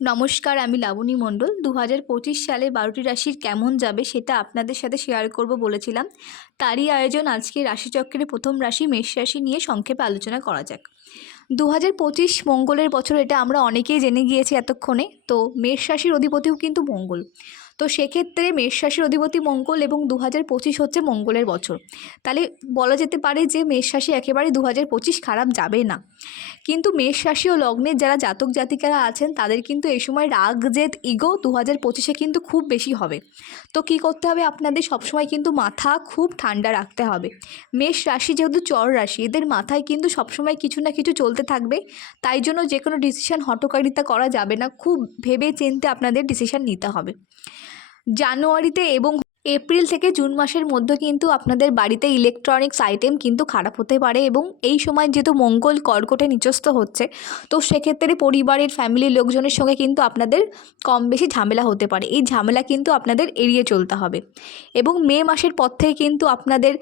নমস্কার, আমি লাবণী মণ্ডল। দু হাজার পঁচিশ সালে বারোটি রাশির কেমন যাবে সেটা আপনাদের সাথে শেয়ার করব বলেছিলাম। তারই আয়োজন আজকে রাশিচক্রের প্রথম রাশি মেষ রাশি নিয়ে সংক্ষেপে আলোচনা করা যাক। দু হাজার পঁচিশ মঙ্গলের বছর এটা আমরা অনেকেই জেনে গিয়েছি এতক্ষণে। তো মেষ রাশির অধিপতিও কিন্তু মঙ্গল। তো সেক্ষেত্রে মেষ রাশির অধিপতি মঙ্গল এবং দু হাজার পঁচিশ হচ্ছে মঙ্গলের বছর। তাহলে বলা যেতে পারে যে মেষ রাশি একেবারে দু হাজার পঁচিশ খারাপ যাবে না। কিন্তু মেষ রাশি ও লগ্নের যারা জাতক জাতিকারা আছেন, তাদের কিন্তু এই সময় রাগ, জেদ, ইগো দু হাজার পঁচিশে কিন্তু খুব বেশি হবে। তো কী করতে হবে আপনাদের? সবসময় কিন্তু মাথা খুব ঠান্ডা রাখতে হবে। মেষ রাশি যেহেতু চর রাশি, এদের মাথায় কিন্তু সবসময় কিছু না কিছু চলতে থাকবে। তাই জন্য যে কোনো ডিসিশান হটকারিতা করা যাবে না। খুব ভেবে চিনতে আপনাদের ডিসিশান নিতে হবে। জানুয়ারিতে এবং এপ্রিল থেকে জুন মাসের মধ্যে কিন্তু আপনাদের বাড়িতে ইলেকট্রনিক্স আইটেম কিন্তু খারাপ হতে পারে এবং এই সময় যেহেতু মঙ্গল কর্কটে নিচস্থ হচ্ছে, তো সেক্ষেত্রে পরিবারের ফ্যামিলির লোকজনের সঙ্গে কিন্তু আপনাদের কম বেশি ঝামেলা হতে পারে। এই ঝামেলা কিন্তু আপনাদের এড়িয়ে চলতে হবে। এবং মে মাসের পর থেকে কিন্তু আপনাদের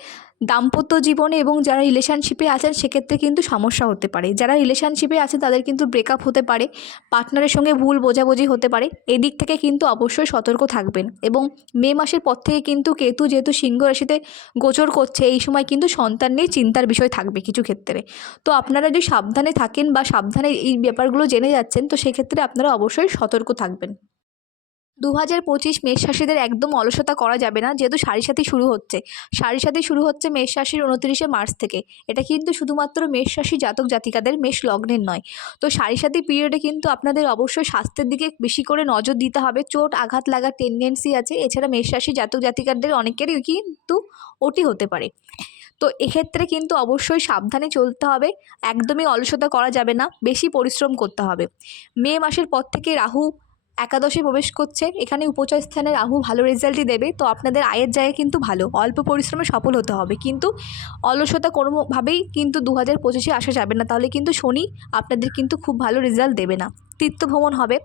দাম্পত্য জীবনে এবং যারা রিলেশনশিপে আছেন, সেক্ষেত্রে কিন্তু সমস্যা হতে পারে। যারা রিলেশনশিপে আছে, তাদের কিন্তু ব্রেকআপ হতে পারে পার্টনারের সঙ্গে ভুল বোঝাবুঝি হতে পারে। এদিক থেকে কিন্তু অবশ্যই সতর্ক থাকবেন এবং মে মাসের পর থেকে কিন্তু কেতু যেহেতু সিংহ রাশিতে গোচর করছে, এই সময় কিন্তু সন্তান নিয়ে চিন্তার বিষয় থাকবে কিছু ক্ষেত্রে। তো আপনারা যদি সাবধানে থাকেন বা সাবধানে এই ব্যাপারগুলো জেনে যাচ্ছেন, তো সেক্ষেত্রে আপনারা অবশ্যই সতর্ক থাকবেন। দু হাজার পঁচিশ মেষ রাশিদের একদম অলসতা করা যাবে না, যেহেতু সারি সাথে শুরু হচ্ছে। সারি সাথে শুরু হচ্ছে মেষ রাশির উনত্রিশে মার্চ থেকে। এটা কিন্তু শুধুমাত্র মেষ রাশি জাতক জাতিকাদের মেষ লগ্নের নয়। তো সারি সাথী পিরিয়ডে কিন্তু আপনাদের অবশ্যই স্বাস্থ্যের দিকে বেশি করে নজর দিতে হবে। চোট, আঘাত লাগার টেন্ডেন্সি আছে। এছাড়া মেষ রাশি জাতক জাতিকাদের অনেকেরই কিন্তু ওটি হতে পারে। তো এক্ষেত্রে কিন্তু অবশ্যই সাবধানে চলতে হবে। একদমই অলসতা করা যাবে না। বেশি পরিশ্রম করতে হবে। মে মাসের পর থেকে রাহু একাদশে প্রবেশ করছে এখানে উপচয় স্থানে রাহু ভালো রেজাল্টই দেবে, তো আপনাদের আয়ের জায়গা কিন্তু ভালো। অল্প পরিশ্রমে সফল হতে হবে। কিন্তু অলসতা কোনোভাবেই কিন্তু দু হাজার পঁচিশে আসা যাবে না। তাহলে কিন্তু শনি আপনাদের কিন্তু খুব ভালো রেজাল্ট দেবে না। তীর্থভ্রমণ হবে।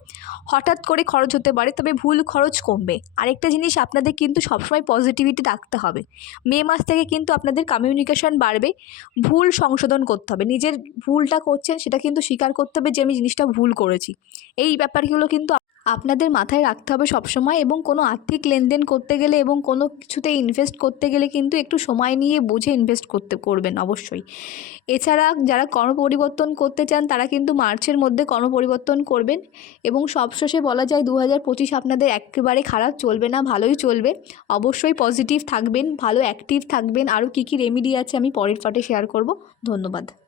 হঠাৎ করে খরচ হতে পারে, তবে ভুল খরচ কমবে। আরেকটা জিনিস আপনাদের কিন্তু সবসময় পজিটিভিটি রাখতে হবে। মে মাস থেকে কিন্তু আপনাদের কমিউনিকেশন বাড়বে, ভুল সংশোধন করতে হবে। নিজের ভুলটা করছেন, সেটা কিন্তু স্বীকার করতে হবে যে আমি জিনিসটা ভুল করেছি। এই ব্যাপারগুলো কিন্তু আপনাদের মাথায় রাখতে হবে সবসময় এবং কোনো আর্থিক লেনদেন করতে গেলে এবং কোনো কিছুতে ইনভেস্ট করতে গেলে কিন্তু একটু সময় নিয়ে বুঝে ইনভেস্ট করতে করবেন অবশ্যই। এছাড়া যারা কর্ম পরিবর্তন করতে চান তারা কিন্তু মার্চের মধ্যে কর্ম পরিবর্তন করবেন এবং সবশেষে বলা যায় দু হাজার পঁচিশ আপনাদের একেবারে খারাপ চলবে না, ভালোই চলবে। অবশ্যই পজিটিভ থাকবেন, ভালো অ্যাক্টিভ থাকবেন। আরও কী কী রেমিডি আছে আমি পরের পার্টে শেয়ার করব। ধন্যবাদ।